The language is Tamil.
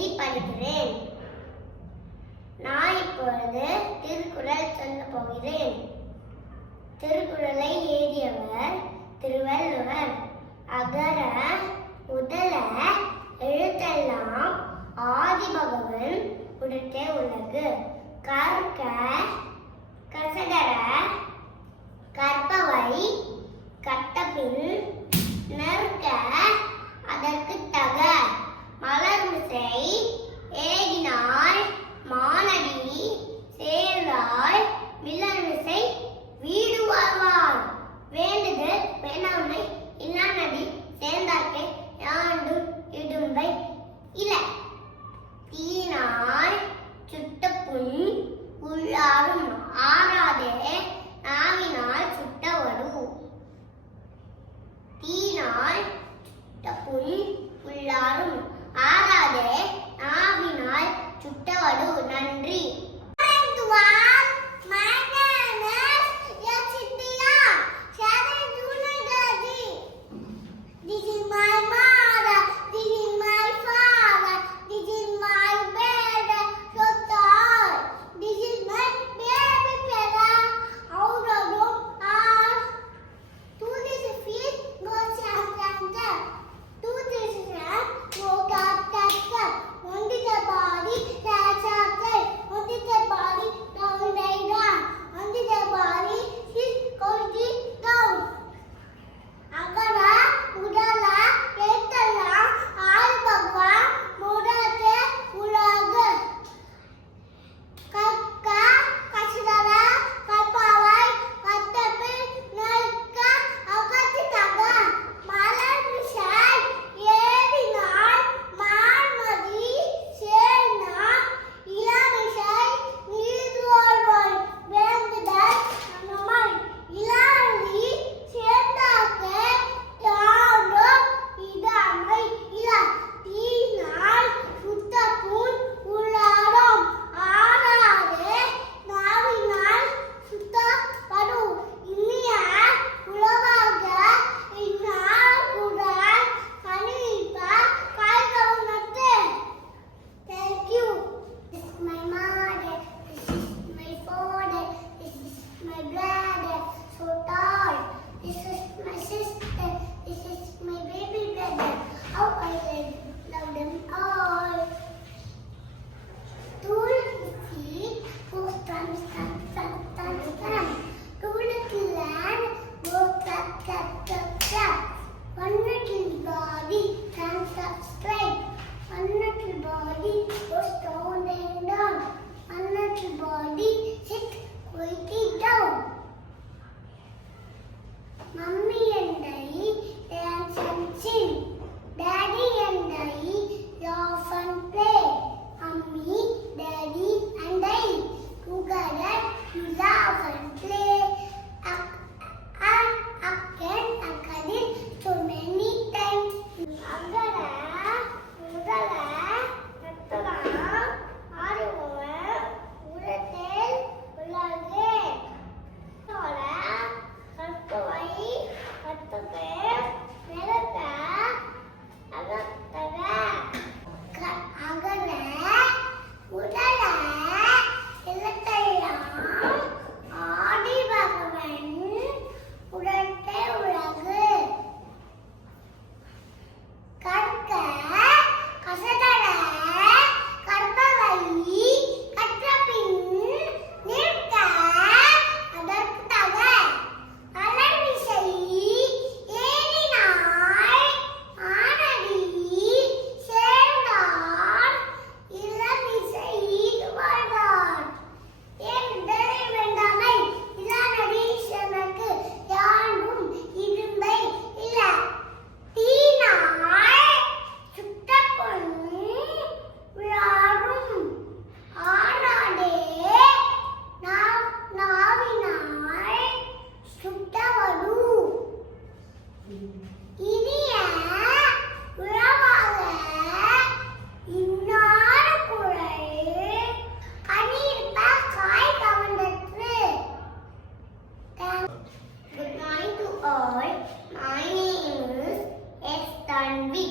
LKG படிக்கிறேன். நான் இப்பொழுது திருக்குறள் சொல்ல போகிறேன். திருக்குறளை எழுதியவர் திருவள்ளுவர். அகர முதல எழுத்தெல்லாம் ஆதிபகவன் உடற்றே உலகு. கற்க கசடர கற்பவை கட்டபின் நற்க அதற்கு தக. மலர்மிசை ஏகினாள் மானடி சேர்ந்தாள் மிளர்மிசை வீடு வாழ்வாள். வேண்டுதல் வேணாமை இன்னானடி சேர்ந்தார்க்கே யாண்டும் இடும்பை இல. தீனால் சுட்ட புண் உள்ளாரும் ஆறாதே நாவினால் சுட்ட வடு. தீனால் சுட்ட புண் உள்ளாரும் ஆறாதே நாவினால் சுட்ட வடு. நன்றி. Mommy and I dance and sing. Daddy and I laugh and play. Mommy, Daddy and I together we laugh and play. Akadin so many times. Agara, Mudala, Nattara, Ariva, Uratel, Ulage. Sola, Kattavai, Kattave, Neraka, Agattaga. Agara, Mudala, Ellathayam, Adibagavan, Udatte Ulagu. கற்க கசடர கற்பவை கற்றபின் நிற்க அதற்கு தக. மலர்மிசை ஏறினாள் ஆனடி சேர்ந்தாள் இளமிசை வாழ்வாள். வேண்டுதல் வேண்டாமை இல்லானடி சேர்ந்தார்க்கு யாண்டும் இடும்பை இல. தீனால் சுட்ட புண் உள்ளாரும் ஆறாதே நாவினால் சுட்ட வடு. இனிய உறவாக இன்னார குரல் கனியிருப்ப காய் கவர்ந்தற்று. Good morning to all. My name is S. Tanvi.